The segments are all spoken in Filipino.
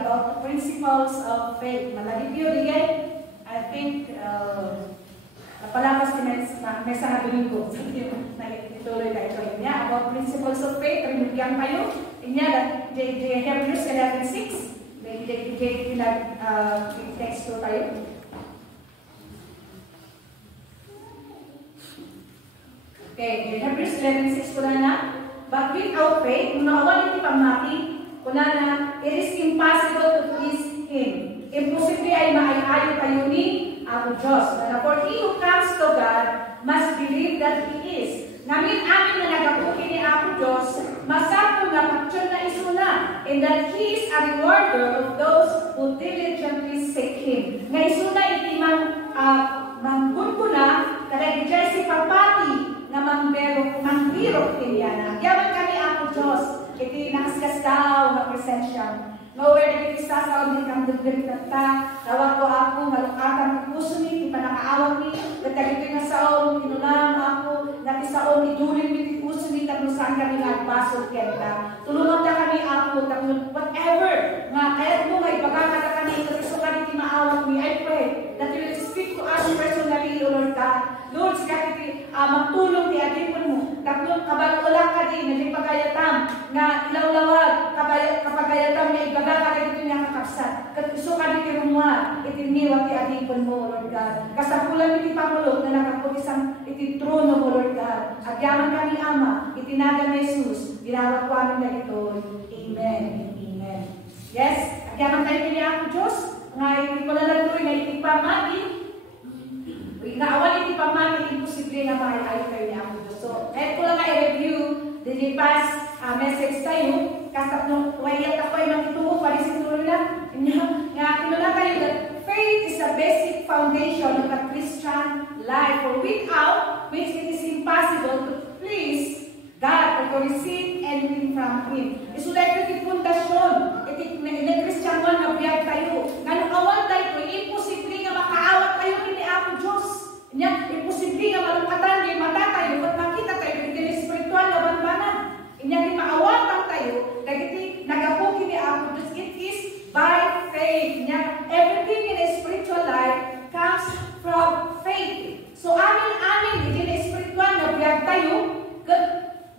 about the principles of faith. Malagip yun, again, I think, napalakas din may sa domingo. Ituloy na ito. Inya, about principles of faith, rinugyan kayo. Inya, Hebrews 11:6. Text to tayo. Okay, Hebrews 11:6 ko na. But without faith, kung nakawan iti pamati, kuna na, it is impossible to please Him. Imposible ay maayayo kayo ni Apo Diyos. For he who comes to God must believe that He is. Ngamin amin na nagapukin ni Apo Diyos, masapong na patsyon na isuna, and that He is a rewarder of those who diligently seek Him. Nga isuna iti mangguna, kadagijay si papati, na mangbiro kiniana. Yaman kami Apo Diyos, iti nakaskas daw na presensya. Nowhere iti sasaw din kang dagdagtata, tawag ko Apo, malukatan ni puso ni, di pa nakaawag ni, katagito nga sao, kinulang Apo, natisao ni durin ni puso ni, tapos saan kami nagpasok kenta. Tulungan na kami Apo, tapos whatever, nga kahit mo may bagakata kami, tapos ka iti maawag ni, I pray that you will speak to us personally, O Lord God. Lord, siya iti magtulong ti adipon mo, tapos kabag-ulak ka din, naging pagayatam, nga ilawlawag, kapagayatam nga ibagaka dito niya kakapsat. Katuso ka dito rumuha, itiniwa ti adipon mo, Lord God. Kasapulan iti Pangulo na nakapulisang iti trono mo, Lord God. Agyaman kami Ama, itinagan na Jesus, ginawag ko amin na ito. Amen. Amen. Yes, agyaman tayo kini Apo Diyos, nga iti ko nalantuloy, nga iti pamati, naawan iti pamati, imposible na maayayo kayo ni Apo Diyos. So, kahit ko lang i-review, the past message tayo, kasap nung wayat ako ay magitubo, parisin tuloy na. Nga, kinula tayo that faith is a basic foundation of a Christian life. For without which it is impossible to please God or to receive anything from Him. Isulat iti pundasyon, iti Christian one na biyag tayo. Nga nung awan tayo, imposible nga makaawat tayo ni Apo Diyos. Imposible nga malungkatan, di mata tayo, ba't makita tayo, iti spiritual na banbanan. Inyagi maawatan tayo, dagiti nagapukin ni Apo Diyos. It is by faith. Everything in a spiritual life comes from faith. So amin, iti na spiritual na biyag tayo,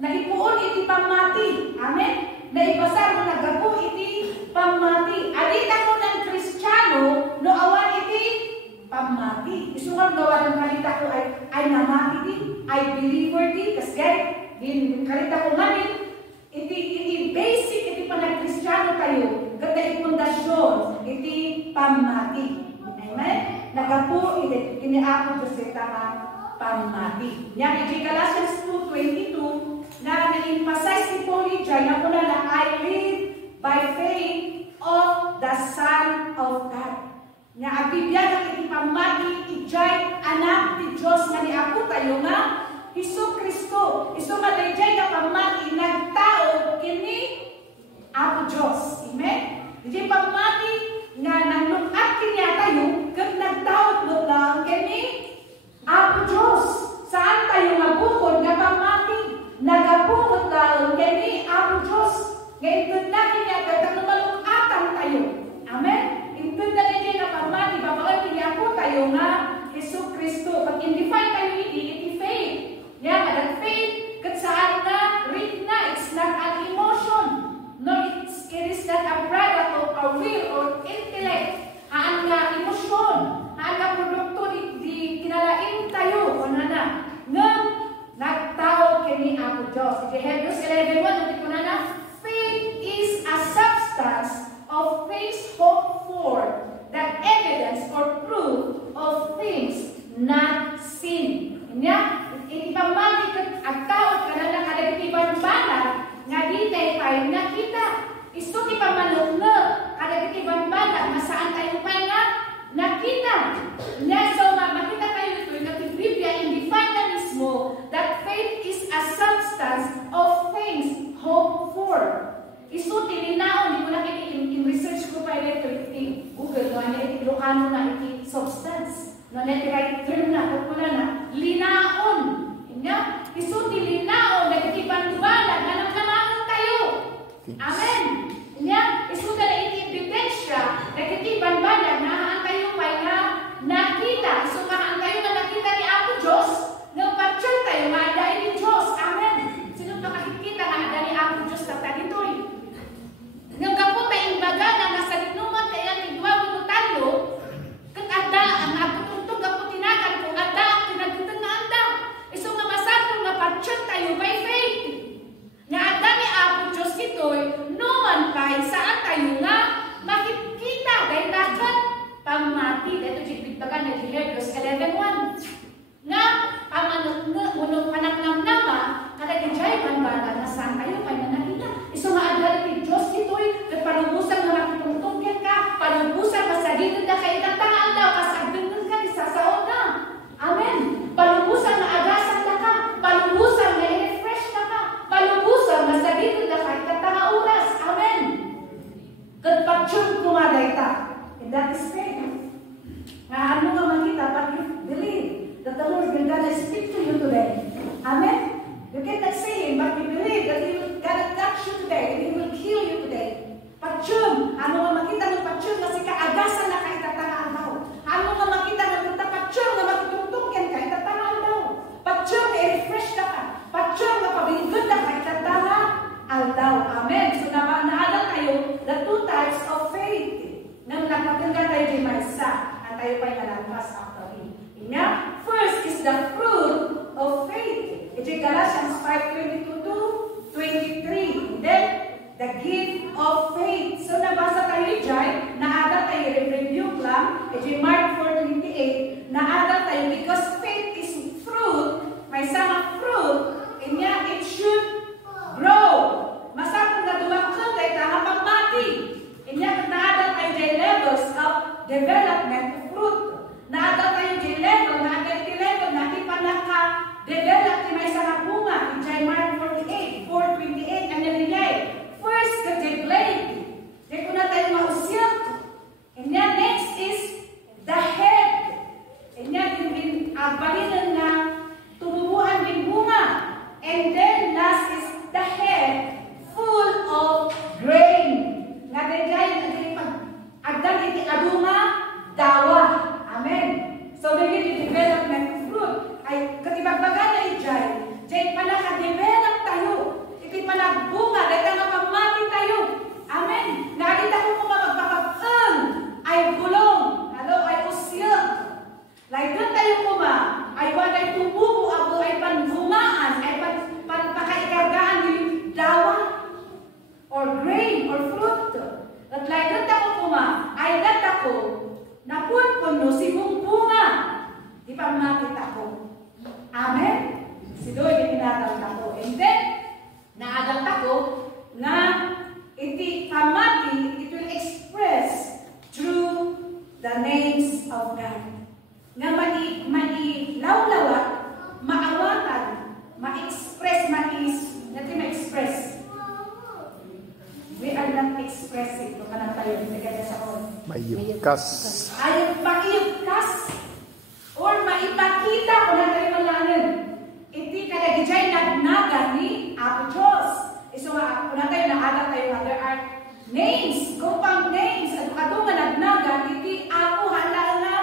naipuon iti pamati. Amen? Naibasar mo nagapu iti pamati. Alita ko ng Kristiyano, no awan iti pamati. Isukan gawa ng kalita ko ay namati di, ay believer di, kasi din kalita ko ngayon, iti basic, iti panag-Kristiyano tayo, ganda ipundasyon, iti pamati. Amen? Nagapu, iti Apo Diyos ita nga pamati. Yan, iti Galatians 2:22, na na-emphasize si Paul Ijay, na muna na I live by faith of the Son of God. Nga, abibyan ang iti pamati, Ijay, anak ni Diyos nga ni Apo tayo nga, Hesus Kristo, iso madayjay nga pamati nagtao kini Apo Diyos. Amen? Di pamati nga nanlukat kini tayo ket nagtao mo lang kini Apo Diyos. Saan tayo mabukod nga pamati? Nagabukod lang kini Apo Diyos. Ngayon na kini kat malukatan tayo. Amen? Intud na kini nga pamati babaan kini Apo tayo nga Hesus Kristo. Pag indify tayo iti faith. Yeah, that faith, kat saan na, read na, it's not an emotion. No, it is not a product of our will or intellect. Haan nga emosyon, haan nga produkto di kinalain tayo, o na, nagtao kini Apo Diyos. Iti Hebrews 11:1, ito na, faith is a substance of things hoped for, the evidence or proof of things not seen. Inya, iti pamati at tao ka na nakadagitiban bala nga di tayo nakita. Isto ti pamanok na kadagitiban bala nga saan tayo pa nga nakita. Nya, so makita tayo ito na ti Biblia indefine na mismo that faith is a substance of things hoped for. Isto ti linaon, di ko na in research ko pa ito iti Google, no, iti Ilocano na iti substance. No, iti right term na, kung na, linaon. Inya, isuti linaon, nagkikibang bala, ganang naman tayo. Amen. Inya, isuti na iti evidence cannot see him, but we believe that he will gonna touch you today, and he will heal you today. Patsyon, ano nga makita ng patsyon na si kaagasan na kaitatangaan daw. Ano nga makita ng patsyon na magtutungkin ka, itatangaan daw. Patsyon, i-refresh na ka. Patsyon, na pabinggod na ka, itatangaan daw. Amen. So, naalala tayo, the two types of faith. Nang nagpapilga tayo di Marisa, at tayo pa'y nalampas actually. First is the fruit of faith. Ito yung Galatians 5:22-23. Then, the gift of faith. So, nabasa tayo dyan, naaga tayo, review lang. Ito yung Mark 4:28, naaga tayo, because faith is fruit, may sama fruit, and it should grow. Masapag na dumakot tayo, tanga pagmati. And naaga tayo dyan levels of development of fruit. Naaga tayo dyan level, naaga iti level, natin pa naka-develop ni may sama bunga. Ito yung Mark 4:28, ang naliyay. First, ka-deblade. Di ko na tayo mausyak. And then, next is the head. And then, balinan na tumubuhan din bunga. And then, last is the head full of grain. Nga din pag-agdag iti adunga, dawa. Amen. So, begin the development of fruit. Ay, katibagbaga na ijay. Diyan pa naka-develop tayo. Iti pa nagbunga. Dahil nga pagmati tayo. Amen. Nakita ko kung magpapag-ang ay gulong. Halo, ay usyag. Like doon tayo kuma. Ay waday tumubo ako ay panbumaan. Ay pakaikargaan yung dawa. Or grain. Or fruit. At like doon tayo kuma. Ay data ko. Napunpuno si bunga. Di pa makita ko. Amen? Si Doy, yung inatawag ako. And then, naagal ako na iti pamati, it will express through the names of God. Nga mailawlawat, maawatan, ma-express, natin ma-express. We are not expressing. Ito ka na tayo, hindi ka sa on. Maiyukas. Ay, maiyukas. Or maipakita ko na tayo malanan. Iti kalagijay nagnaga ni Apo Diyos. So, kung na tayo naaga tayo, there are names, compound names, at ato nga nagnaga, iti Apo hala nga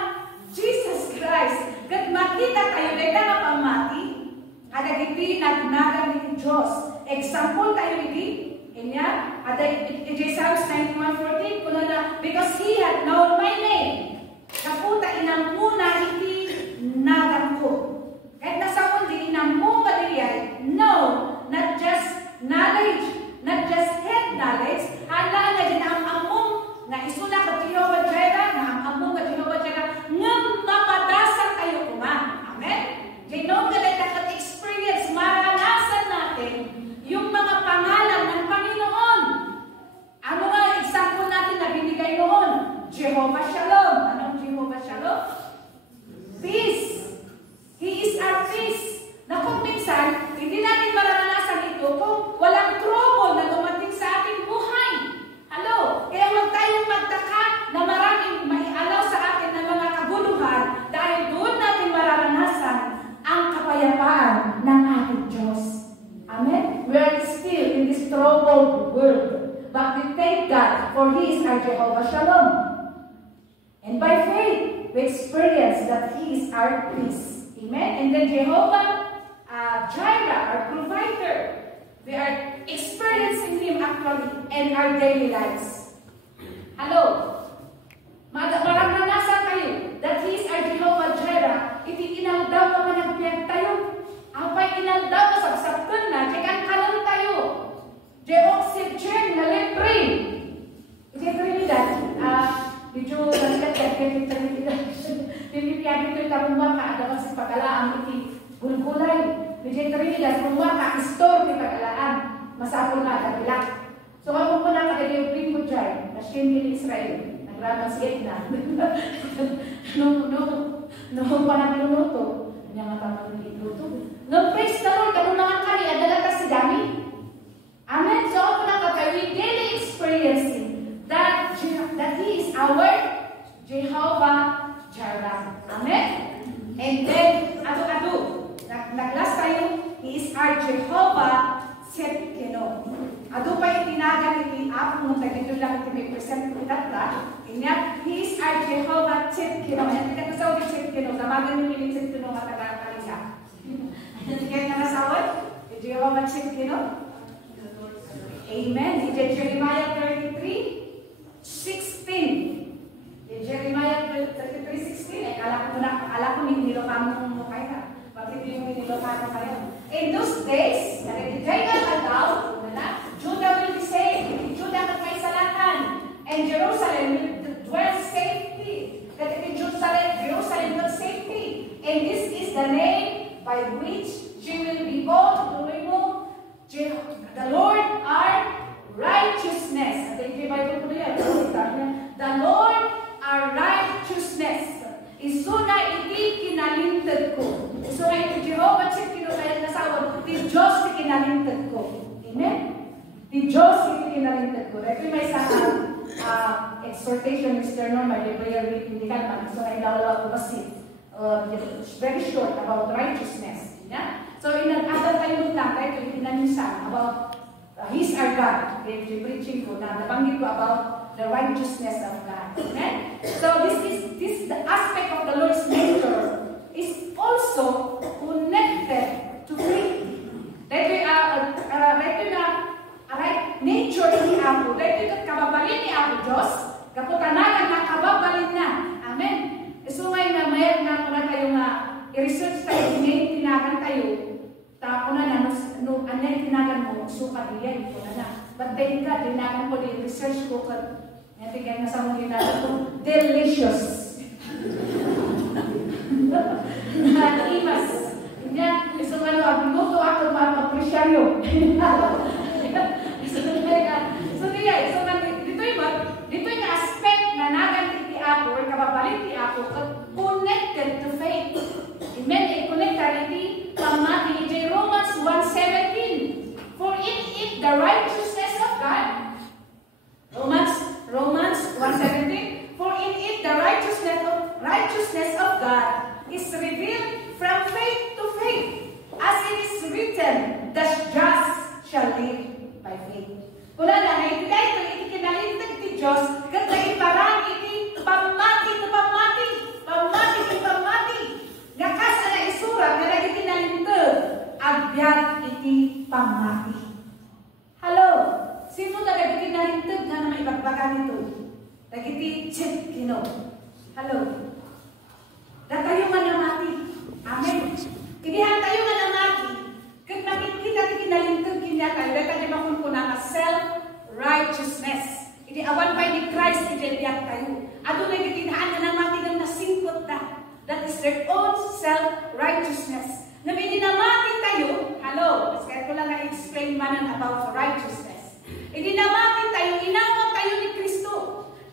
Jesus Christ. Kat makita tayo, dahil nga pamati, at iti nagnaga ni Diyos. Example tayo iti, at iti Psalms 91:14, kung na, because He had known my name, kaputa inamuna iti nagan ko. Kahit nasa kundi, inamong kadiliyay, no, not just knowledge, not just head knowledge, hala na din ang among na isula ka Jehovah Jireh, na ang among ka Jehovah Jireh, nga mapadasan tayo kuma. Amen? Ginom ka dahil nakat-experience, maranasan natin yung mga pangalan ng Panginoon. Ano nga example natin na binigay noon? Jehovah Shalom. Anong Jehovah Shalom? Peace. He is our peace. Na kung minsan, hindi natin maranasan ito kung walang trouble na dumating sa ating buhay. Hello? Kaya huwag tayong magtaka na maraming maialaw sa atin ng mga kaguluhan dahil doon natin mararanasan ang kapayapaan ng ating Diyos. Amen? We are still in this troubled world. But we thank God for He is our Jehovah Shalom. And by faith, we experience that He is our peace. Amen? And then Jehovah Jireh, our provider. We are experiencing Him actually in our daily lives. Hello? Maranasan tayo that He is our Jehovah Jireh. Iti inaldaw ka managpiyag tayo. Apay inaldaw ka sabsabkan na, tsekan kanon tayo. Je-oxygen na libre. Iti Trinidad, medyo nagkatag, iti Trinidad. Pinipiyagin ko yung kabunga ka, ada kasi pagkalaang iti gulgulay. Medyo Trinidad, bunga ka, store iti pagkalaan. Masapol na, kabilak. So, kung po na kadaliyopin ko dyan, Hashem in Israel, nagraman si Edna. Nung panagluto, kanya nga tamang luto. Nung praise the Lord, kung mga kari, adala ka si Dami. Amen. So, ako na kapag we daily experiencing that He is our Jehovah Jireh. Amen. And then, naglas tayo, He is our Jehovah Tzidkenu. Ado pa itinagan iti ako mo tagito lang iti may present itat ta. Inya, He is our Jehovah Tzidkenu. Hindi ka nasaw di Tzidkenu. Tamagan mo yung Tzidkenu nga taga-kalisa. Hindi ka nasawad? Jehovah Tzidkenu. Amen. Di Jeremiah 33:16. Jeremiah 33:16. Akala ko nilokano mo kayo. Bakit yung nilokano kayo? In those days, the day of Adal, Judah will be saved. Judah at may salatan. And Jerusalem will dwell safely. That in Jerusalem will safety. And this is the name by which she will be called to remove the Lord our righteousness. The Lord our righteousness. Isuna iti kinalintad ko. Isuna iti Jehovah Tzidkenu kaya nasawag. Ti Diyos iti kinalintad ko. Amen? Ti Diyos iti kinalintad ko. Ito may sa exhortation Mr. Norman, the prayer reading di kalman. So ay lawlaw ko kasi. Very short about righteousness. Yeah? So inag-adal tayo lang tayo itinanisan about He's our God. Yung preaching ko na nabanggit ko about the righteousness of God. Amen? So this the aspect of the Lord's nature is also connected to faith. Nature ni ako. Dahil kababalin ni ako Diyos, kaputanagan na kababalin na. Amen? So ngayon na mayroon na ako na tayo i-research tayo, tinagan tayo, tako na anay tinagan mo, suka diyan, ito na. But then God, tinagan ko din, research ko, natin kayo nasa mong tinagan ko, delicious. Imas. Yan, gusto nga luto ako, mag-apresyaryo. Dito yung aspect na naganti ako, or kababalit ako, connected to faith. Amen? Connected pamati. Romans 1:17. For in it the righteousness of God. Romans 1:17. For in it the righteousness of God is revealed from faith to faith, as it is written, the just shall live by faith. Kuna na, iti kinalintag ti Diyos, ganda iparang iti pamati. Nakasa na isura, nga iti kinalintag, agbyag iti pamati. Hello? Sino na iti kinalintag na may ibagbaga nito? Nagiti Tzidkenu. Hello? Datayo nga namati. Amen. Kinihan tayo nga namati. Kung makikita iti kinalintag kinya tayo, datayo makon ko na self-righteousness. Iti awan pa ni Christ, iti biyak tayo. Ato na itinaan na namati ng nasingkot na. That is their own self-righteousness. Na may dinamati tayo, hello, kaya ko lang na-explain manan about righteousness. Idinamati tayo, inawag tayo ni Kristo.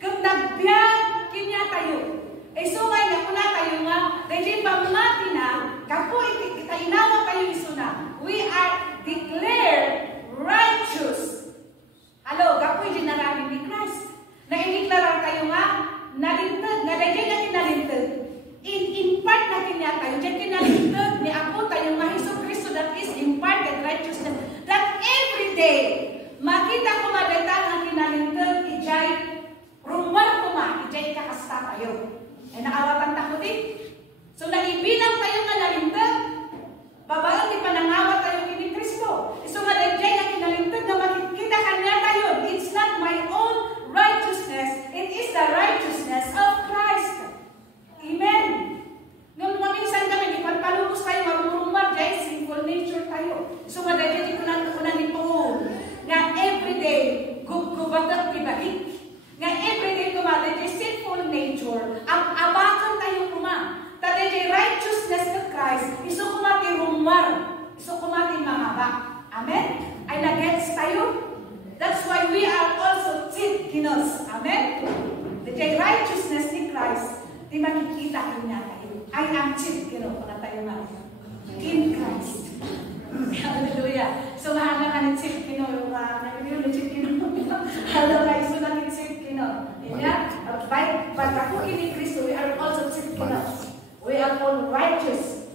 Kung nagbiag, kinya tayo. So nga nga, kuna tayo nga, dahil pamati na, kapo kita inawag tayo iso na. We are declared righteous. Hello, kapo dinaramin ni Christ. Na iniklara tayo nga, nalintag, nalagyan natin nalintag. In part natin niya tayo, dyan kinalintag ni ako tayo nga Hesus Kristo that is imparted righteousness. That every day, makita ko madatang ang kinalintag, ijay, rumar ko ijay kakasta tayo. Ay naawatan tako din. So naibilang tayo nga nalintag, babalang di panangawat tayo kini Kristo. So nga ijay ang kinalintag na makikita kanya tayo. It's not my own righteousness, it is the righteousness of Christ. Amen. Nung maminsan kami, di palubos tayo, marumurumar, guys, sinful nature tayo. So, madagyan ko na nito, nga everyday, gubatak tibalik. Nga everyday kumadagyan, sinful nature, abakan tayo tadagyan righteousness of Christ, iso kumati rumar, iso kumati mangabak. Amen? Ay nag-gets tayo? That's why we are also Tzidkenus. Amen? Dagyan righteousness ni Christ, di makikita niya tayo. I am Tzidkenu, para tayo nga. In Christ. Hallelujah. So, mahanga nga ni Tzidkenu, nag-review ni Tzidkenu. Hallelujah. So, lang ni Tzidkenu. Pag ako ni Kristo, we are also Tzidkenus. We are all righteous.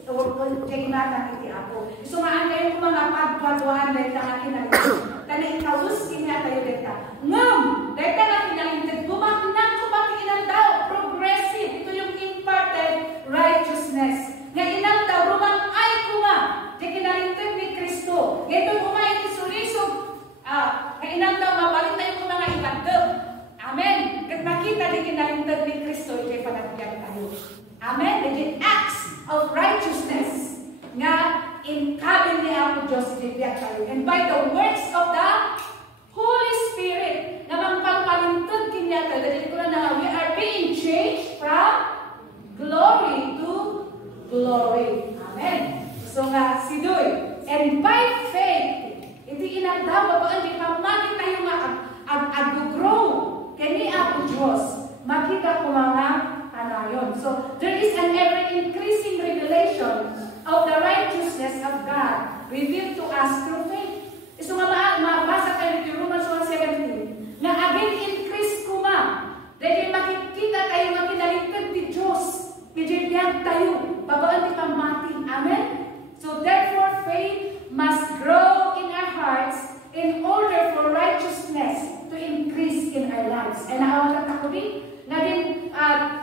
Kaya ginatan iti Apo. Sumaan kayo kung mga pagpaduan dahil na kinalintag. Kana ikawus kina tayo deta. Ngam! Dahil na kinalintag. Bumaknang kumaki inang daw. Progressive. Ito yung imparted righteousness. Nga inang daw, rumang ay kuma. Kaya kinalintag ni Kristo. Ito kumain ni Surisog. Nga inang daw, mabalik tayo kung mga ipadog. Amen. Kat makita ni kinalintag ni Kristo, ikay panagbiyan tayo. Amen. Naging acts of righteousness nga in cabin ni Apo Diyos ibibiyag tayo. And by the works of the Holy Spirit na magpapalintod kinya tayo. Dahil ko na we are being changed from glory to glory. Amen. So nga, sidoy. And by faith, iti inagdaw, babaan, di pamagin tayo nga ag-grow. Kani Apo Diyos, makita ko mga anayon. So, there is an ever-increasing revelation of the righteousness of God revealed to us through faith. So, mabasa kayo ng Romans 1:17 na again increase ko ma. Dahil makikita tayo makinalintag ni Diyos. Kajibiyag tayo. Babaan di pamati. Amen? So, therefore, faith must grow in our hearts in order for righteousness to increase in our lives. And nakawag ako din, na din,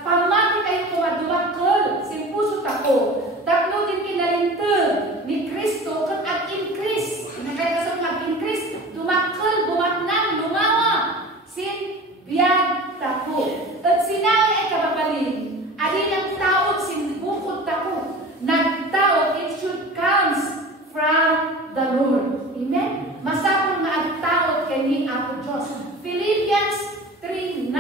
pamati kayo dumakol, simpuso tako, tatlo din kinalintag ni Kristo, kat ag-increase, nakayasang ag-increase, dumakol, bumatnang, lumawa, sin biyag tako. At sinay ay kababalin, alin ang taon, sin bukod tako, nagtaon, it should comes from the Lord. Amen? Masapong nga agtaon kay ni Apo Diyos. Philippians 3:9,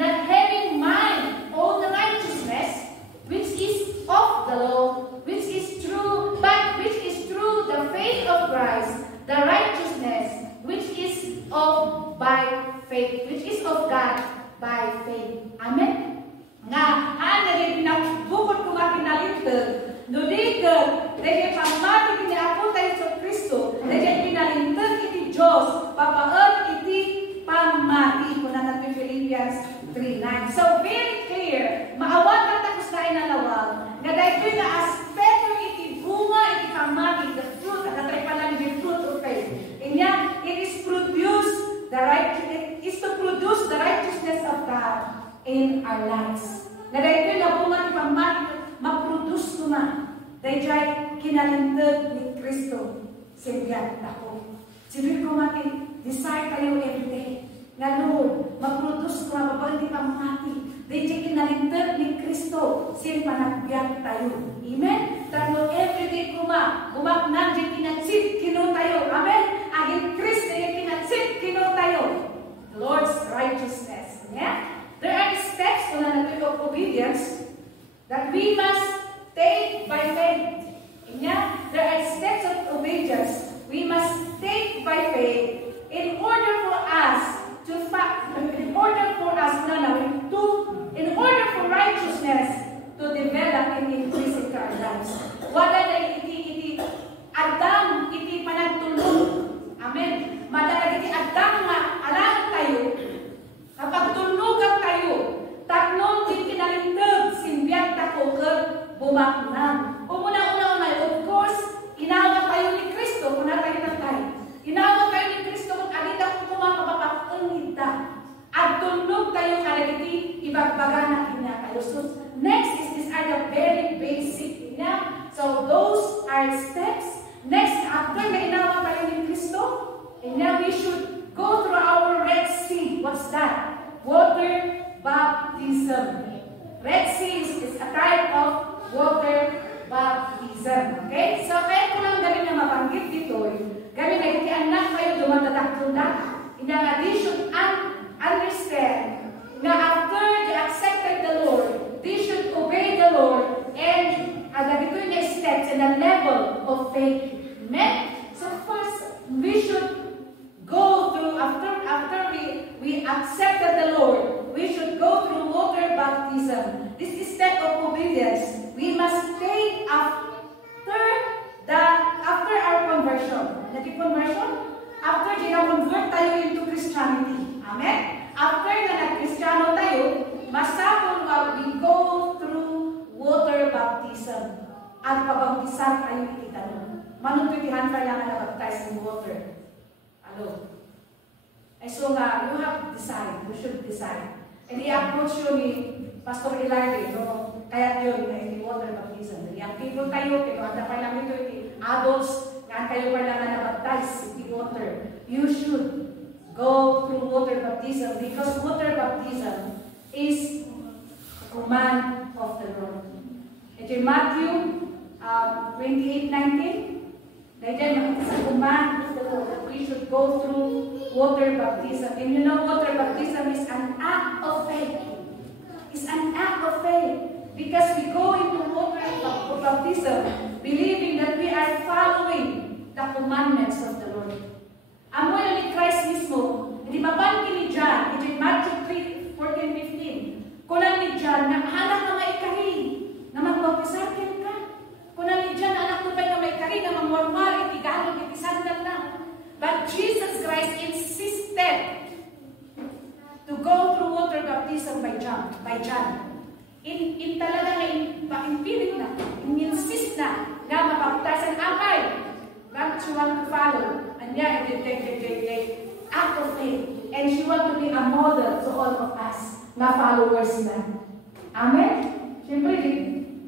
not having mind all the righteousness which is of the law, which is true, but which is through the faith of Christ, the righteousness which is of by faith, which is of God by faith. Amen? Nga, naging pinabukod ko nga pinalintag, nuligan, dahil pamati ni Apo tayo sa Kristo, dahil pinalintag iti Diyos, papaan iti pamati ko na natin Philippians 3:9. So, very clear, maawatan tapos na inalawag, na dahil na aspeto iti bunga, iti pamati, the fruit, at natry pa lang yung fruit of faith. And yan, it is to produce the righteousness of God in our lives. Na dahil na bunga iti pamati, maproduce ko na. Dahil kinalintag ni Kristo, simbiyan ako. Sibig ko desire tayo everyday. Nga Lord, maproduce ko na babang di pamati. Dahil kinalintag ni Kristo, simpanagbiyak tayo. Amen? Tano everyday ko gumaknan di kinatsit kino tayo. Amen? Agin Kristo yung kinatsit kino tayo. Lord's righteousness. Yeah? There are steps na natin of obedience that we must take by faith. Yeah? There are steps of obedience we must take by faith in order for righteousness to develop and increase in our lives. Wala na iti Adam, iti panagtulong. Amen. Madalag iti Adam nga alam tayo, kapag tulugan tayo, tatlong din kinalintag, simbiyag tako ka bumaknan. Una, of course, inawa tayo ni Kristo, kung tayo na tayo. Inawa tayo ni Kristo, kung alita kung kumapapapangit ta. At tulog tayo kalagiti, ibagbaga na kinya tayo. So, next is these are the very basic. So, those are steps. Next, after na inawa tayo ni Kristo, and now we should go through our Red Sea. What's that? Water baptism. Red Sea is a type of water baptism. Okay? So, kaya ko lang galing na mabanggit dito. Galing na iti anak kayo dumadadak-tundak. In addition, understand na after they accepted the Lord, they should obey the Lord and agad ito yung steps and a level of faith. Amen? So first, we should go through, after we accepted the Lord, we should go through water baptism. This is step of obedience. We must take after our conversion. Nag-conversion? After na-convert tayo into Christianity. Amen? After na nag-Kristiyano tayo, masapon we go through water baptism. At bautisar tayo ititanong. Manuntukihan pa lang na baptize in water. Ano? So nga, you have to decide. You should decide. And i-approach yun ni Pastor Elijah, no? Kaya yun, in water baptism. Yung people tayo, pero anda pa lang ito, adults, nga kayo pa lang na baptize in water. You should go through water baptism because water baptism is a command of the Lord. Ito yung Matthew 28:19. Again, it's a command of the Lord that we should go through water baptism. And you know, water baptism is an act of faith. It's an act of faith. Because we go into water baptism believing that we are following the commandments of the Lord. Amoy ni Christ mismo, hindi mabanggit ni John, ito yung Matthew 3:14-15. Kulang ni John, na anak na may ikari, na magbaptisakin ka. Kulang ni John, anak mo na may ikari, na mamormar, itigalog, itisandal na. But Jesus Christ insisted to go through water baptism by John. In talaga na in-pilit na, in-insist na, na mabaptisan akay. Not she want to follow. And yeah, they act of faith. And she want to be a model to all of us na followers na. Amen? Siyempre,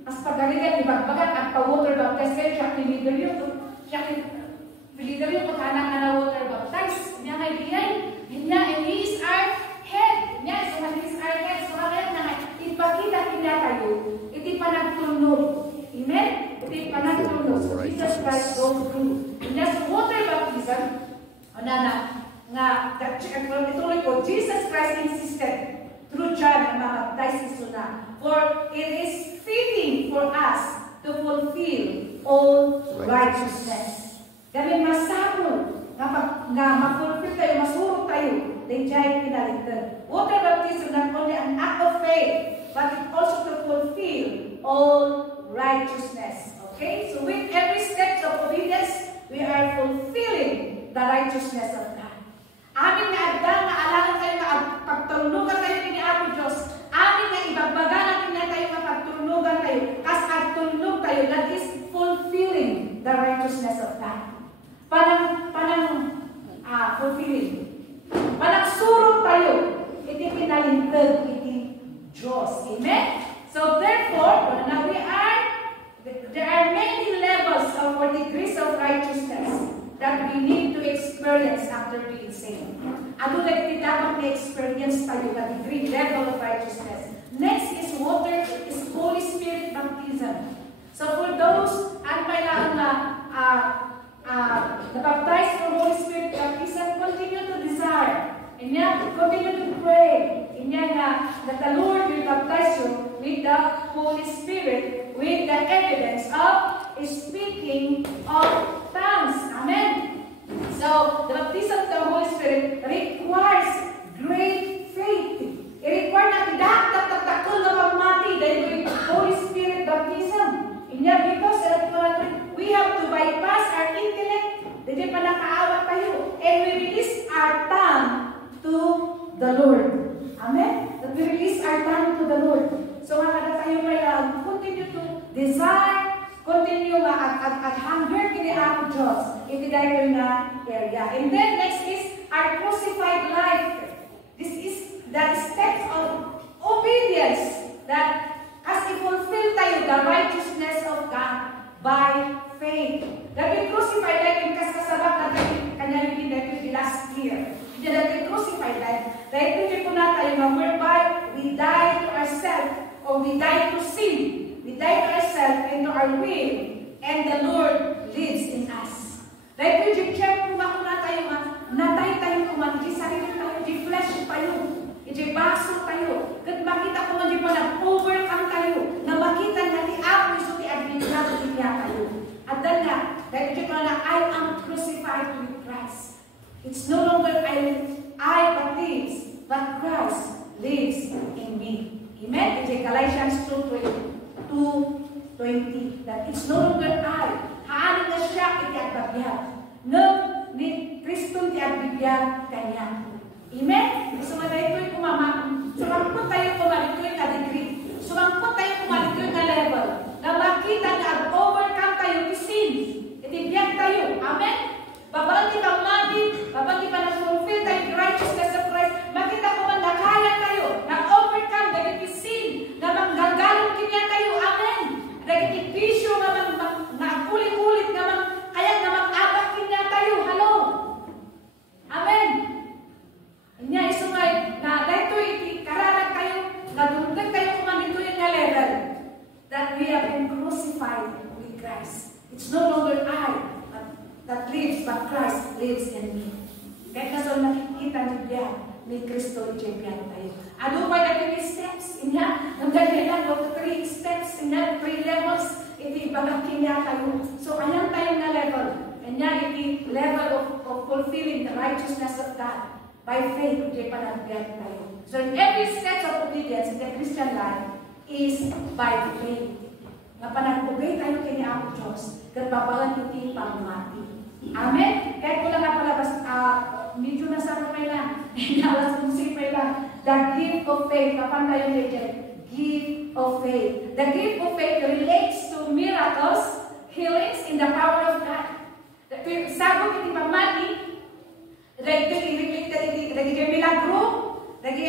as pagdaligan, ibagbagat at pa-water baptize kayo, siya pinidor yun. Siya pinidor yun pagkanak na water baptize. Niya nga ibigay. Niya, and he is our head. Niya, so he is our head. So kaya na, ipakita kanya tayo, iti pa nagtunog. Amen? Iti pa nagtunog. So Jesus Christ go through. And that's water baptism. Ituloy ko, Jesus Christ insisted through John na mabaptize si Suna. For it is fitting for us to fulfill all righteousness. Dahil masapol nga ma-fulfill tayo, masurog tayo, then jay pinalitan. Water baptism not only an act of faith, but it also to fulfill all righteousness. Okay? So with every step of obedience, we are fulfilling the righteousness of God. Amin nga agdan na alangan tayo na pagtulugan tayo ni Apo Diyos. Amin nga ibagbagan natin tayo na pagtulugan tayo. Kas agtulog tayo, that is fulfilling the righteousness of God. Fulfilling. Panang surog tayo, iti pinalintag, iti Diyos. Amen? So therefore, now there are many levels or degrees of righteousness that we need to experience after being saved. Ano na iti dapat na-experience tayo na degree, level of righteousness. Next is water, is Holy Spirit baptism. So for those, ang kailangan na baptized for Holy Spirit baptism, continue to desire. And yet, continue to pray. And yet, that the Lord will baptize you with the Holy Spirit, with the evidence of speaking of tongues. Amen. So, the baptism of the Holy Spirit requires great faith. It requires na taktakol na pagmati dahil with Holy Spirit baptism. And yet, because we have to bypass our intellect, dahil pa nakaawat tayo, and we release our tongue to the Lord. Amen? That we release our tongue to the Lord. So, kada tayo continue to desire, continue at hunger kini Apo Diyos. Iti dahil na area. And then, next is our crucified life. This is the steps of obedience that as i-fulfill tayo the righteousness of God by faith. That we crucified life in kasasabak na kanya yung last year. That we crucified life. Dahil ito po na tayo na whereby we die to ourselves or we die to sin. We die to ourselves and to our will. And the Lord lives in us. Dahil ito yung check po ako na tayo natay tayo kuman, di sarili tayo, di flesh tayo, di baso tayo. Kat makita ko man di pa nag-overcome tayo, na makita na di ako iso ti adminat niya tayo. At dahil dahil ito na I am crucified with Christ. It's no longer I but lives, but Christ lives in me. Amen? It's Galatians 2:20. That it's no longer I. Haanin na siya iti agbabyag. No, ni Kristo ti agbabyag kanya. Amen? So nga tayo sumangkot tayo kumalito yung ka-degree. Sumangkot tayo kumalito yung ka-level. Na makita na overcome tayo It's no longer I that lives, but Christ lives in me. Kaya kasal nakikita niya ni Kristo ijaybiyan tayo. Ano pa na 3 steps? Inya, ang dahil of 3 steps, inya, 3 levels, iti ibagakin niya tayo. So, ayan tayo na level. Inya, iti level of fulfilling the righteousness of God. By faith, iti panagbiyan tayo. So, in every step of obedience in the Christian life is by faith. Nga panagpugay tayo kini Apo Diyos, kapabalan iti pangmati. Amen? Kahit ko lang napalabas, medyo nasa kamay lang, alas kong sipay lang, the gift of faith, kapan tayo legend? Gift of faith. The gift of faith relates to miracles, healings in the power of God. Sabog iti pamati, lagi milagro, lagi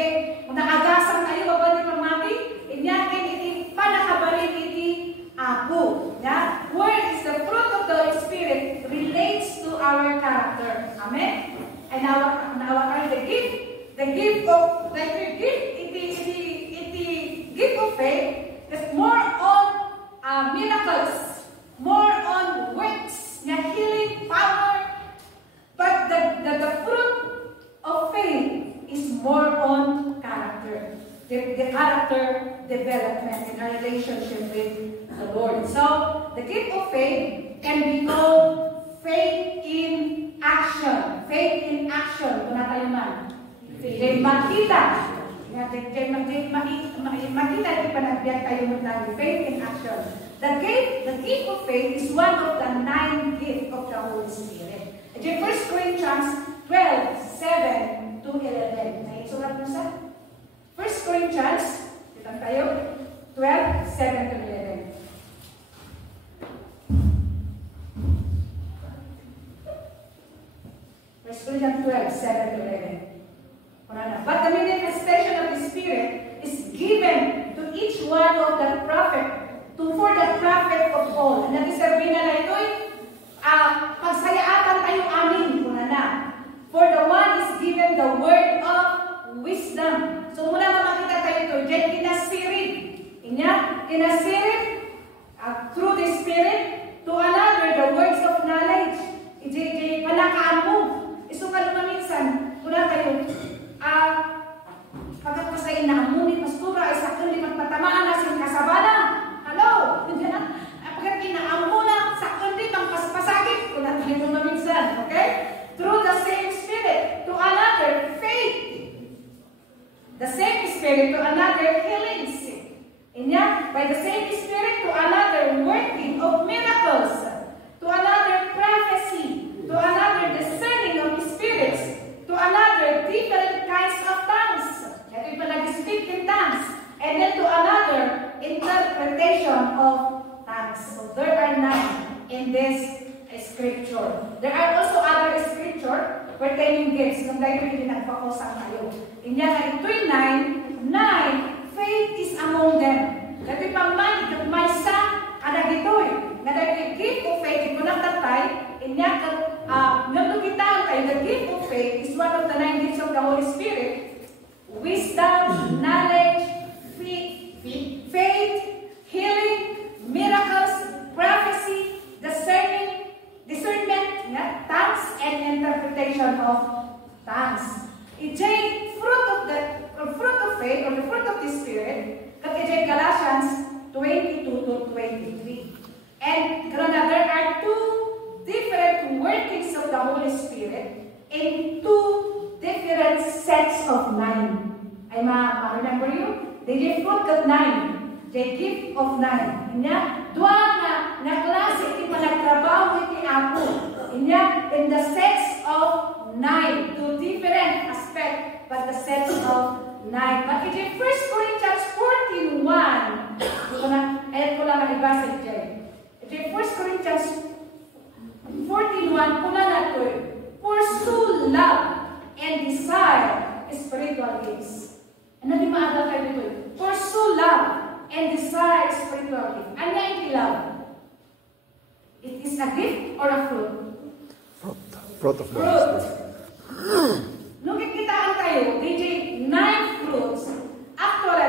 nakagasang tayo, babal iti pamati, inyakin iti panakabalin iti ako. Yeah? Where is the fruit of the Spirit relates to our character. Amen? And our the gift of faith is more on miracles, more on works, healing power. But the fruit of faith is more on character. The character development in our relationship with the Lord. So, the gift of faith can be called faith in action. Faith in action. Ito na tayo man. Faith makita. Makita ito panagbiyan tayo mo faith in action. The gift of faith is one of the 9 gifts of the Holy Spirit. In 1 Corinthians 12:7 to 11. May surat mo sa? 1 Corinthians, kitang tayo, 12:7 to 11. First Corinthians 12:7 to 11. But the manifestation of the Spirit is given to each one of the prophet, for the prophet of all. Nag-sabi na ito'y pagsayaatan tayo amin. For the one is given the word of wisdom. So muna makita tayo ito, diyan kinasirin. Kinasirin through the Spirit to another the words of knowledge. Diyan palakaan mo. Isukan mo minsan, muna tayo, pagkat kasayin na amuni, pastura, isa kundi magpatamaan na siyang kasabana. Hello? Pagkat kinaamu na, sa kundi magpaspasakit. Muna tayo mo minsan, okay? Through the same Spirit to another faith. The same Spirit to another healings. By the same Spirit to another working of miracles. To another prophecy. To another discerning of spirits. To another different kinds of tongues. Ito yung nag-speak in tongues. And then to another interpretation of tongues. So there are 9 in this scripture. There are also other scripture pertaining gifts. Nung tayo hindi nagpakusang tayo. Inya nga ito'y 9, faith is among them. Dati pangman, ito may sa, anak ito'y. Nga dahil gift of faith, ito na tatay, inya ka, nalukitaan tayo, the gift of faith is one of the 9 gifts of the Holy Spirit. Wisdom, knowledge, faith, healing, miracles, prophecy, discernment, tongues, and interpretation of tongues. Ijay fruit of faith, or the fruit of the Spirit, ijay Galatians 22 to 23. And there are 2 different workings of the Holy Spirit in 2 different sets of 9. Ay ma-remember you? The gift of 9. The gift of 9. Dua na klase iti panagtrabaho iti Apo. In the sets of 9. 2 different aspects, but the sets of 9. But in 1 Corinthians 14:1, ko lang ang ibasa dyan. In 1 Corinthians 14:1, kuna na ito, pursue love and desire spiritual gifts. Ano di maagal kayo dito? Pursue love and desire spiritual gifts. Ano yung love? It is a gift or a fruit? Fruit of the Holy Spirit. Nung kikitaan tayo, DJ, 9 fruits. Actually,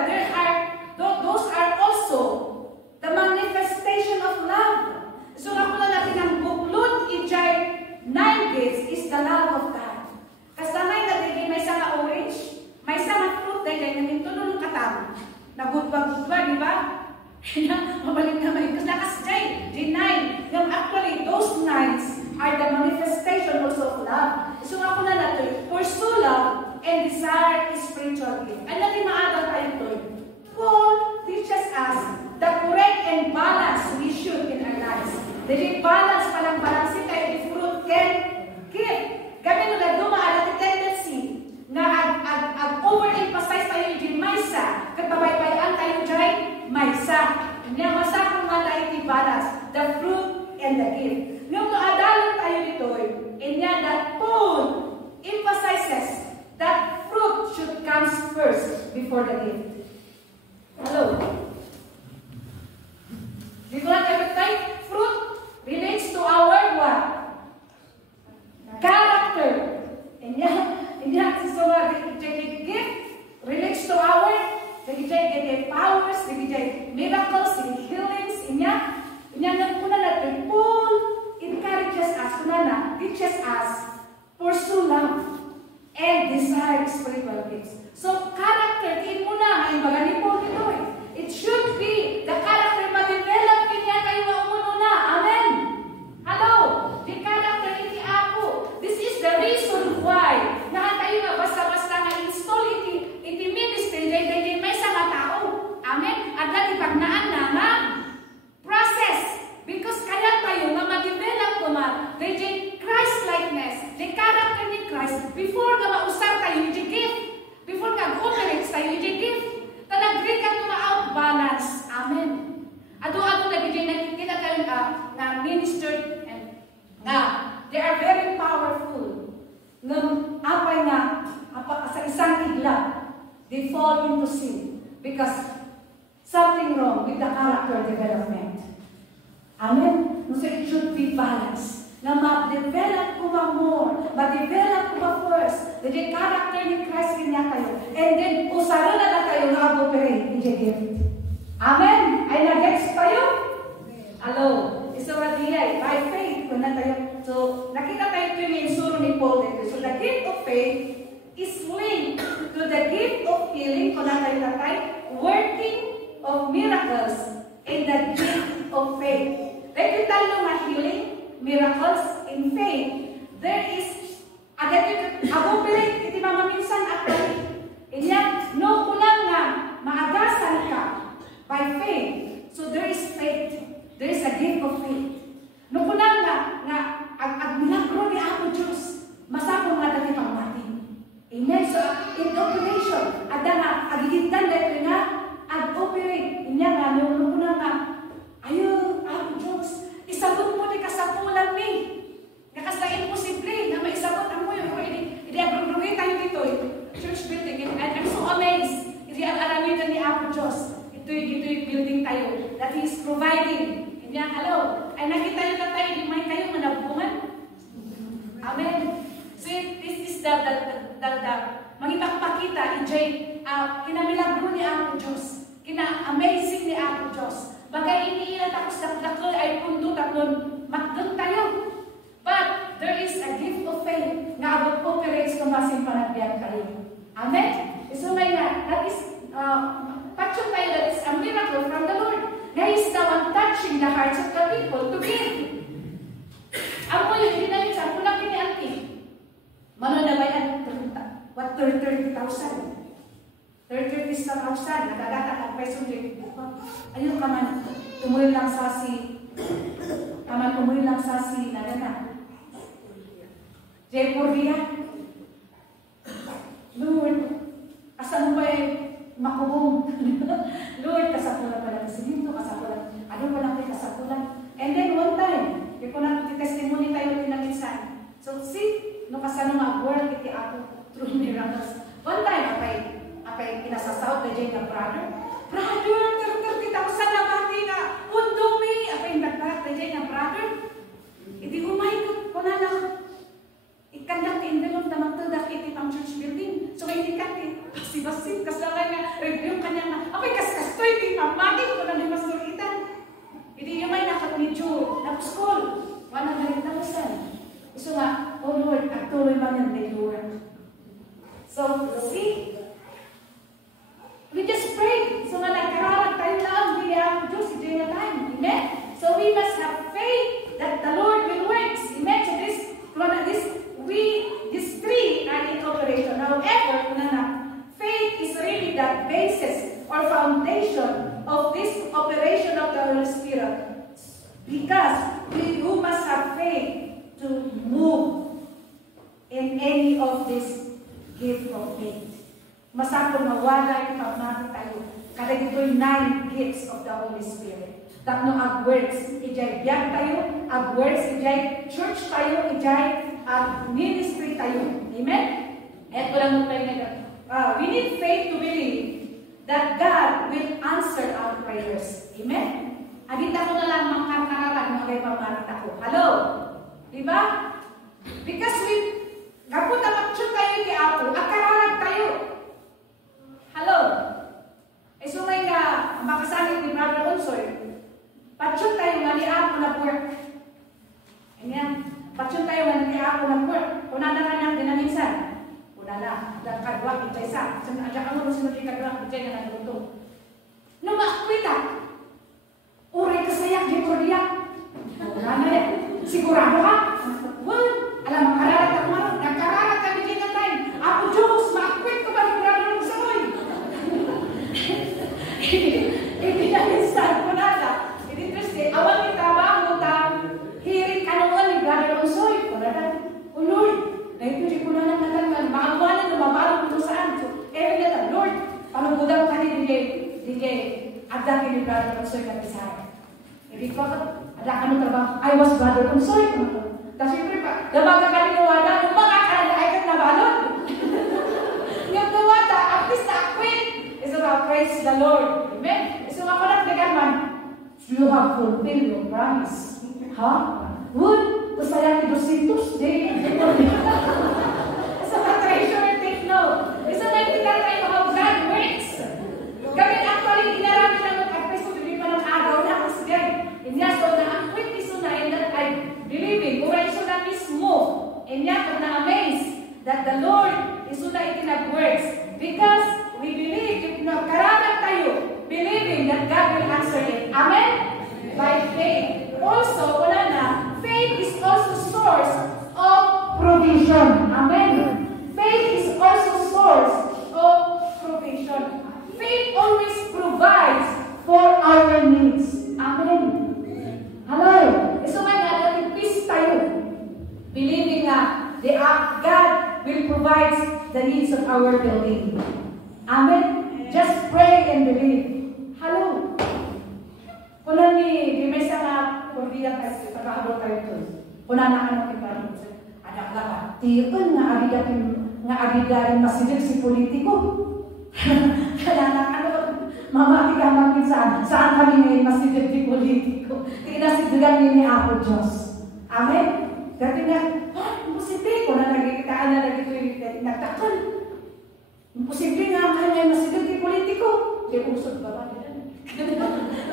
those are also the manifestation of love. So, ako na nagudwa-gudwa, di ba? Mabalik naman. Because nakas J9. Yung actually, those nights are the manifestation also of love. So ako na nato, pursue love and desire spiritual gift. Ano natin maagal tayo ito? Paul teaches us the correct and balance we should in our lives. The balance palang balansin tayo the fruit can give. Kami nung dumaan at tendency na ag-overemphasize tayo yung maysa. Kapabaybayan tayo dyan, maysa. Nga masakong nga tayo yung balance, the fruit and the gift. Nung naadalan tayo dito, inya that Paul emphasizes that fruit should come first before the gift. Hello? Di ko lang tayo, fruit relates to our what? Character. Inya, so the gift relates to our the powers, the miracles, the healings. Inya nang kuna natin, Paul encourages us, teaches us, pursue love and desire spiritual gifts. So, character, tiin mo na, ay magani po dito eh. It should be, the character ma-develop, kanya kayo mauno na. Amen? Hello? The character, iti ako. This is the reason why, na tayo nga basta-basta na-install iti ministry, dahil may sa mga tao. Amen? At dati pagnaan na nga, process. Because kaya tayo nga ma-develop ko the Christ-likeness, the character ni Christ, before nga mausap tayo yung gift, before nga operate tayo yung gift, tanag-grade ka ito ma-out-balance. Amen. Ado-ado nagiging nakikita kayo na minister, and they are very powerful. Nung apay nga, sa isang igla, they fall into sin because something wrong with the character development. Amen? So it should be balanced. Na ma-develop ko ba more? Ma-develop ko ba first? The character ni Christ niya kayo. And then, usaran na tayo na operate ni gift. Amen? Ay nag-gets kayo? Hello? Isawadiya, by faith, kung na tayo. So, nakita tayo yung insuro ni Paul dito. So, the gift of faith is linked to the gift of healing, kung na tayo working of miracles, and the gift of faith. Like tayo ng healing, miracles, in faith. There is, agopilit, iti mga minsan actually. Inya, no kulang nga, maagasan ka by faith. So there is faith. There is a gift of faith. No kulang nga milagro ni Apo Diyos, masapong nga dati pang mati. Amen? So, in operation, ada nga, agigitan dahil nga, ag-operate. Inya nga, no kulang nga, ayun, Apo Diyos, isabot mo di kasapulan ni. Nakasla imposible na maisabot ang mo yung i-agrogrugay tayo dito. Church building. And I'm so amazed. I-alamitan ni Apo Diyos. Ito'y building tayo that He is providing. Kanya, hello. Ay nakita nyo na tayo, may kayo manabungan. Amen. So this is the mangipakpakita, kinamilagro ni Apo Diyos. Kina-amazing ni Apo Diyos. Bagay iniilan tapos dakdakol ay pundo tatlon magdang tayo. But there is a gift of faith na abot operates kung masing panagbiyan kayo. Amen? So may that is, patsyong tayo, that is a miracle from the Lord. That is the one touching the hearts of the people to give. Ako yung hinayos, ako lang kinianti. Mano na ba yan? What, 30,000? 30,000, nagagatak ang peso din. Ayun ka man, tumuloy lang sa nagana. Jay Pordia, Lord, asan mo ba makubong? Lord, kasapulan pala ng siminto, kasapulan, ano pala kayo kasapulan? And then one time, kaya ko na testimony tayo din na minsan. So see, no kasano mag-work iti ako through miracles. One time, apay inasasaw na dyan ng brother, 30,000 na bati na, undong me, apay nagkarat na dyan ng brother. Iti umaykot, wala lang. Ikandak envelope na magtadak iti pang church building. So may itikati, basi-basi, kasalan nga, review kanya nga, apay kaskasto, iti pamagin ko na limas nuritan. Iti yung may nakapunidyo, na-school, 100,000. So nga, oh Lord, agtuloy ba ng deliver? So, see, we just prayed. So nga foundation of this operation of the Holy Spirit. Because you must have faith to move in any of this gift of faith. Masako mawala yung pagmati tayo. Kada ito'y 9 gifts of the Holy Spirit. Tapno ag words, ijay biyak tayo, ag words, ijay church tayo, ijay ministry tayo. Amen? Eto lang mo tayo we need faith to believe that God will answer our prayers. Amen? Agita ko na lang mga kararag mga kay pamalit ako. Hello? Diba? Because kapag tamatsyot tayo ni Apo, akararag tayo. Hello? E so may nga, makasalit ni Brother Onsoy, patsyot tayo nga ni Apo na work. Ayan. Patsyot tayo nga ni Apo na work. Kuna na nga din na minsan. Kuna na. Kadwak, itay sa. Adya ka mo, sinunod yung kadwak, itay na nagluto. Nung makwita, uri kasayak, di kordiyak. Kuna na yan. Sigurado ka? Well, alam mo, kararat ka mo. Nagkararat ka din na tayo. Apo Diyos, makwit ko ba ni Brother Onsoy? Hindi na minsan ko na na. Hindi Tuesday, awang yung trabaho ta, hiring ka naman ni Brother Onsoy. Kuna na, Lord, naipili ko na natatangan, maangwanan na mabalong kung saan. So, every letter, Lord, panungudang ka ni DJ, agdakin ni Brother Onsoy na Bisaya. Hindi ko, ada ka ng trabaho, I was Brother Onsoy. Tapos siyempre pa, dabaga ka ni Wada, nung makakala ay ka nabalon. Yung Wada, at least na-acquit. So, praise the Lord. Amen? So, ako lang nagaman, you have fulfilled your promise. Ha? Wood, masaya ni 200 day. So, treasure, take note. So, nakikita tayo how God works. Kami actually, inarami na mag-acquit. So, hindi pa ng agaw na ako siya. Inya, so, na-acquit iso na, and that I believe in. Kung iso na mismo, inya, pag na-amaze that the Lord iso na itinag-works. Because we believe, if nagkaramang tayo, believing that God will answer it. Amen? By faith. Also, wala na, faith is also source of provision. Amen? Faith is also source of provision. Faith always provides for our needs. Amen? Hello? So nga natin, peace tayo. Believing na God will provide the needs of our building. Amen? Just pray and believe. Hello? Kuna ni Mesa nga, kurdiya kasi pagkakabot tayo ito. Kuna na ano kiparang anak laka. Tiyon nga agidarin masilig si politiko. Kaya na ano, mamati ka magin saan kami ngayon masilig si politiko. Tinasidigan ni Apo Diyos. Amen? Dati nga, imposible ko na nagikitaan na nagito yung nagtakal. Imposible nga kaya masilig si politiko. Di usod ba ba?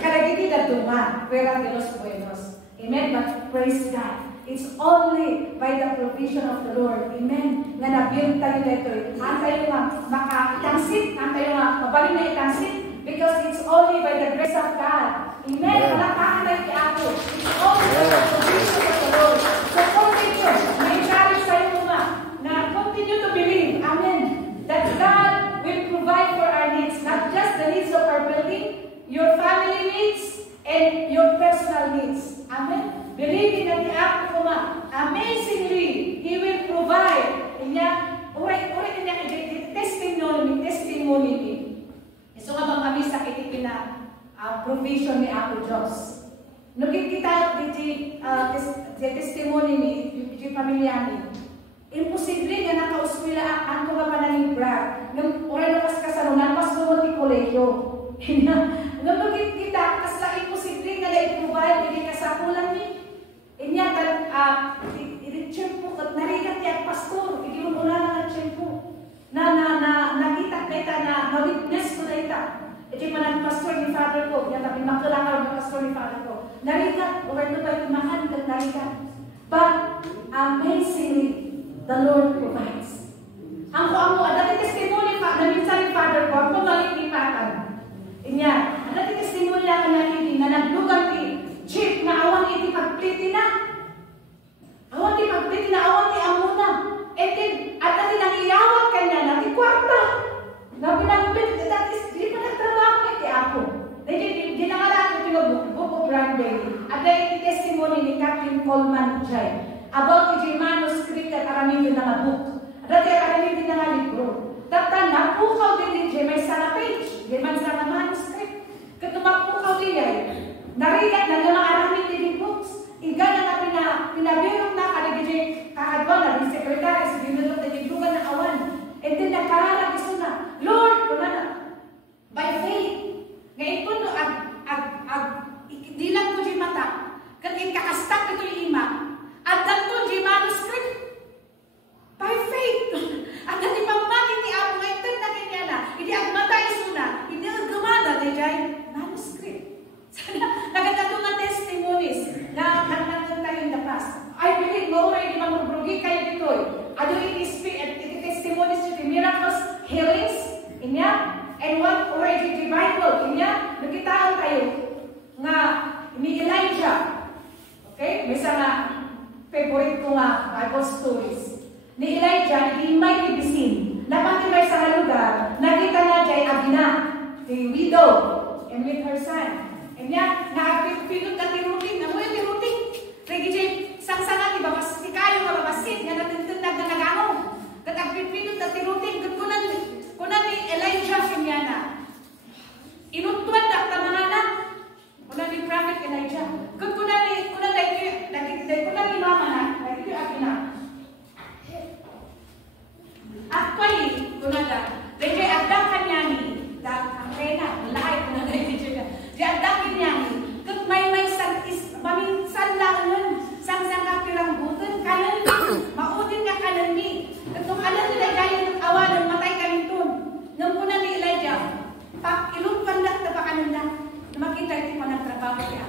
Kalagiti na tuma, pera de los buenos. Amen? But praise God. It's only by the provision of the Lord. Amen? Nga na-build tayo dito. Antayo nga maka-itangsit. Antayo nga mabaling na itangsit. Because it's only by the grace of God. Amen? Malakahan tayo kay Apo. It's only by the provision of the Lord. So continue. May challenge tayo tuma na continue to believe. Amen? That God will provide for our needs. Not just the needs of our building, your family needs, and your personal needs. Amen? Believing that the Apo kuma, amazingly, He will provide. Inya, uray niya testimony ni. So nga bang kami sa kitipina provision ni Apo Diyos. Nung kita di testimony ni di pamilya ni, imposible nga nakauswila ang mga panangin brag. Nung uray na kasalunan, mas lumot ni kolekyo. Nung kita, kasla imposible nga na-provide, hindi kasakulan ni. Inya, i-tiyempo, narigat niya, pastor, hindi mo muna na tiyempo. Nakita kita na, na-witness ko na ita. Ito yung manang pastor ni father ko, yan tabi makalakaw ng pastor ni father ko. Narigat, okay na tayo tumahan, narigat. But, amazingly, the Lord provides. Ang dati testimony pa, na minsan ni father ko, ang malipipatan. Inya, ang dati testimony ako na naglugan ni jeep na awan iti pagpliti na. Awan iti pagpliti na, awan iti amuna. At dati nang iyawat kanya na, ti kwarta. Na pinagpliti, dati di pa nagtrabaho iti Coleman Jay. About iti manuscript at aramin din nga book. Dati aramin din nga libro. Tata napukaw din iti may sana page. Di man sana manuscript. Katumapukaw din yan. Narigat na nga aramin din books. Iga na pinabirong na kaligid kakadwa na di sekretary sa binulot na dilugan na awan. And then nagkararag iso na. Lord, kuna na. By faith. Ngayon po no, di lang po di mata. Kag ikakastak ito yung ima. At danto di manuscript. By faith. At dati pamati ni Apo ngayon na kanya na. Hindi agmata iso na. Hindi agumana di jay manuscript. Sana nagkatulong testimonies na nagkatulong tayo in the past. I believe maura hindi mamubrugi kayo dito. Ano yung testimonies to the miracles, healings, inya, and what already the Bible, inya, nakitaan tayo nga ni Elijah. Okay? May isa nga favorite ko nga Bible stories. Ni Elijah, hindi may tibisin. Napatimay sa lugar, nakita na jay Abina, the widow, and with her son. Inya, nakapilot ka tiruting, na mo yung tiruting. Regi jay, sang-sangan, ibabas, di kayo nga babasit, nga natintinag na nagano. Katagpipinot na tiruting, kunan ni Elijah Kenyana. Inutuan na kamanganan. Kunan ni Prophet Elijah. Kunan ni Mama na, lagi yung akin na. Actually, kunan na, lagi agdang kanyani, ang kena, lahat kunan na yung dyan. Di agdang kanyani, kung may maminsan lang nun, sang-sang kapirang buton, kanan maudin ka kanan ni. Kung alam nila gaya ng awalan, matay ka rin dun. Nung kuna ni Elijah, ilumpan na ba kanan na, makita iti pa nagtrabaho niya.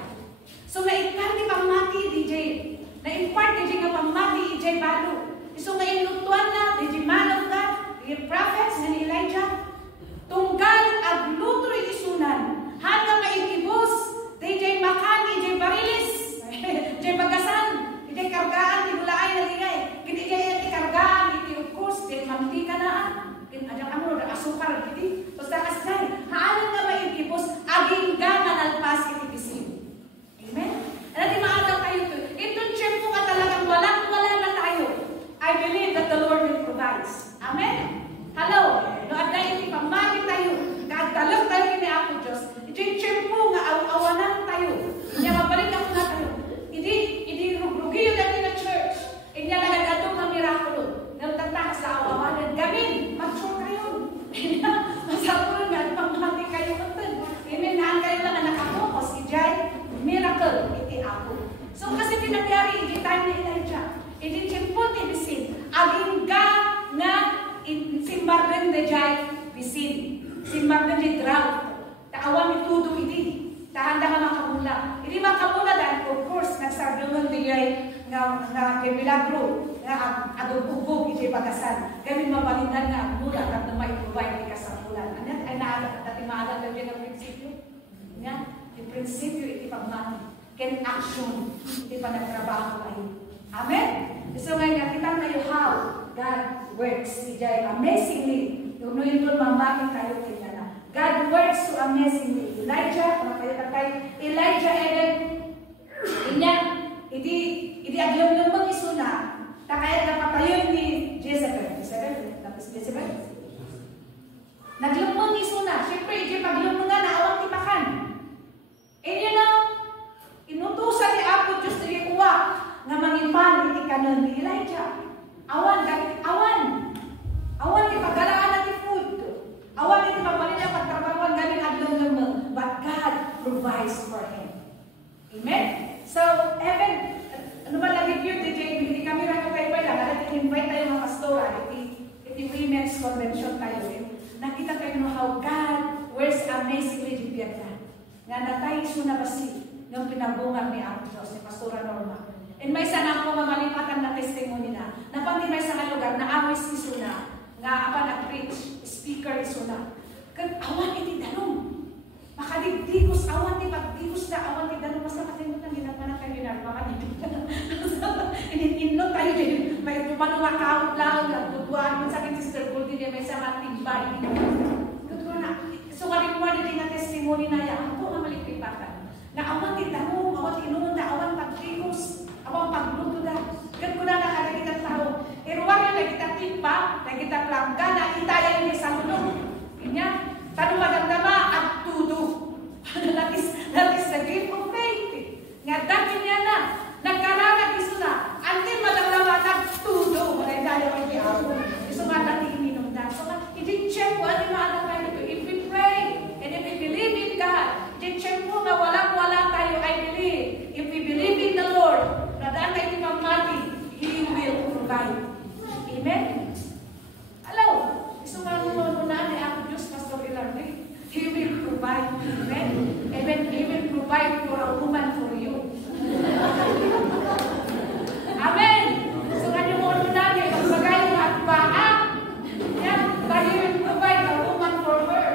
So, na-impart ni pamati, DJ. Na-impart, DJ nga pamati, DJ Balo. So, na-ilutuan na, DJ man of God, DJ prophets, na ni Elijah. Tunggal, agluto rin isunan. Hanggang maikibos, DJ Makan, DJ Barilis, DJ Bagasan, DJ Kargaan, Tibulaay na ligay. Kini DJ Kargaan, iti of course, DJ Mantika na. Adang amro, asukar, iti. Basta kasay, haalang nga maikibos, aging gangan alpas iti bisin. Amen? Ano di maadaw tayo ito? Itong tiyempo ka talagang walang-wala na tayo. I believe that the Lord will provide. Amen? Hello? No, at dahil iti pamati tayo, kaagdalag tayo kini Apo Diyos, itong tiyempo nga awanan tayo. Inya mabalik ako na tayo. Hindi rugi yun natin na church. Inya nagagadong na mirakulo. Nang tagtakas sa awawanan. Gamin, mature kayo. Masapunan nga, pamati kayo natin. Amen, naan kayo lang na nakapokos. Ijay, miracle, iti Apo. So, kasi pinagyari, iti time ni Elijah. Iti tiyempo ni bisin. Aging nga simbarden de jay bisin. Simbarden de drought. Taawan itudo iti. Tahanda nga makamula. Hindi makamula dahil, of course, nagsardungan digay nga milagro, nga adububog iti pagasan. Gamin mabalindan nga ang mula at na mai-provide iti kasapulan. Ano ay naalat at imaalat lang dyan ang prinsipyo? Nga, yung prinsipyo iti pagmati. Can action, iti panagtrabaho kayo. Amen? So ngayon, nakita tayo how God works. Ijay amazingly. Yung yun doon mamati tayo kanya na. God works so amazingly. Elijah, Elijah Eden, inya, hindi aglam-lamang iso na, takayat na patayon ni Jezebel. Jezebel? Naglamang iso na. Siyempre, hindi paglamang na awang timakan. And you know, inutusan ni Apo Diyos na ikuha nga mangipan iti kanon ni Elijah. Awan ti pagalaan na ti food. Awan iti pagpalila pagtrabawan galing aglam-lamang. But God provides for him. Amen? So, heaven, ano ba lagi yun, DJ? Hindi kami rakatay pa lang. Alam, invite tayo mga pastora. Iti women's convention tayo. Nakita tayo no how God works amazingly di biyagdan. Nga natay iso na basi ng pinabungan ni Apo Diyos, ni Pastora Norma. And may sana ako mamalipatan na testimony na. Napandi may sa lugar na awis iso na. Nga apan preach, speaker iso na. Kag awan iti danong. Makadigdigos, awan ti pagdigos na, awan ti danong. Basta katimutan, ginagmanan kayo na, makadigos na. Ininot tayo din. May tumano makawag lang, nagbubuan. Sa akin, Sister Goldie, may sa matigbay. Katuwa na. So, karin mo din nga testimony na yan. Ang po nga malipipatan. Na awan ti danong, awan ti noon, na awan pagdigos. Ako ang pagluto na. Gan ko na nakalagit ang tao. Pero wala na kita timpa, na kita plangga, na itayan niya sa mulong. Kanya, tanong magandama, at tudo. That is the gift of faith. Nga dati niya na, nagkaragag iso na, antin magandama, nagtudo. Wala tayo ang kiapo. Iso nga dati ininom na. So nga, i-check po, ano yung mga tayo. If we pray, and if we believe in God, i-check po na walang-wala tayo, I believe. If we believe in the Lord, na dahil tayo pamati, He will provide. Amen? Hello? Gusto nga nung ni ako Diyos, Pastor Ilarne. He will provide. Amen? Amen. He will provide for a woman for you. Amen? So nga yung mga natin, magbagay mo at paa. Yan. But He will provide a woman for her.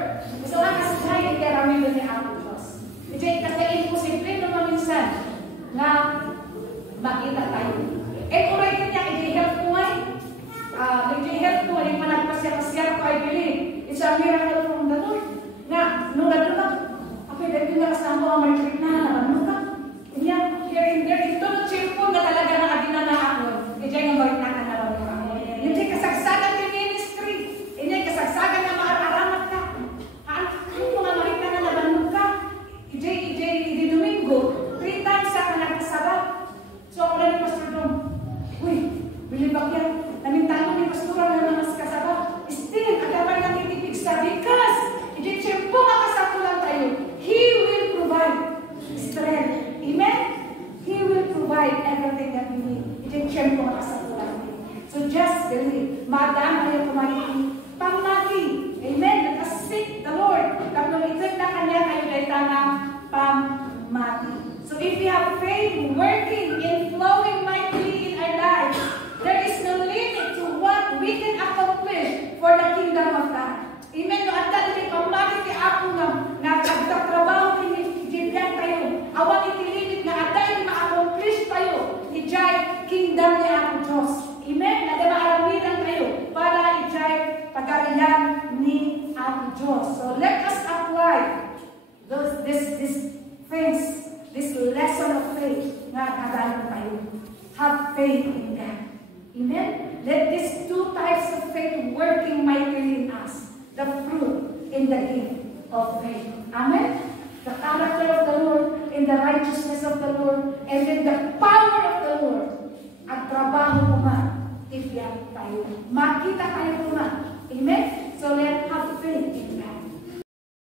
So nga kasi tayo, ikarami ni ako Diyos. Kasi imposible naman minsan na makita tayo. Kung rin niya, i-help mo ay. I-help mo, ay managpasya-pasya ko, I believe. It's a miracle from the Lord. Nga, nung nandun ka, dahil yung nakasama ang maliklik na, ano ka? Kanya, here and there, ito na cheerful na talaga na adina na ako. Kaya yung balik na ka na lang ka. Hindi kasagsagan yung ministry. Hindi kasagsagan na maaramat ka. Ano mga maliklik na nabanod ka? Hindi Domingo, 3 times ka nagkasabak. So ako lang ni Pastor Dom, uy, bilibak yan. Namintalo ni Pastora na mas kasabak. Still, agabay lang itipig sa because i-check po makasakulan tayo. He will provide strength. Amen? He will provide everything that we need. I-check po makasakulan tayo. So just believe. Madam, ayaw kumain. Pamati. Amen? Let us seek the Lord. Kapag itin na kanya tayo dahil tanang pamati. So if we have faith working in flowing mightily in our lives, there is no limit to what we can accomplish for the kingdom of God. Amen. No, at dati pamati kay ako nga nagtatrabaho kinigyan tayo. Awan itilimit na at dahil ma-accomplish tayo. Ijay kingdom ni ako Diyos. Amen. At maaramitan tayo para ijay pagarihan ni ako Diyos. So let us apply these things, this lesson of faith na kadalan tayo. Have faith in God. Amen? Let these 2 types of faith working mightily in us. The fruit in the gift of faith. Amen? The character of the Lord and the righteousness of the Lord and then the power of the Lord. At trabaho mo man, if yan tayo. Makita tayo mo man. Amen? So let's have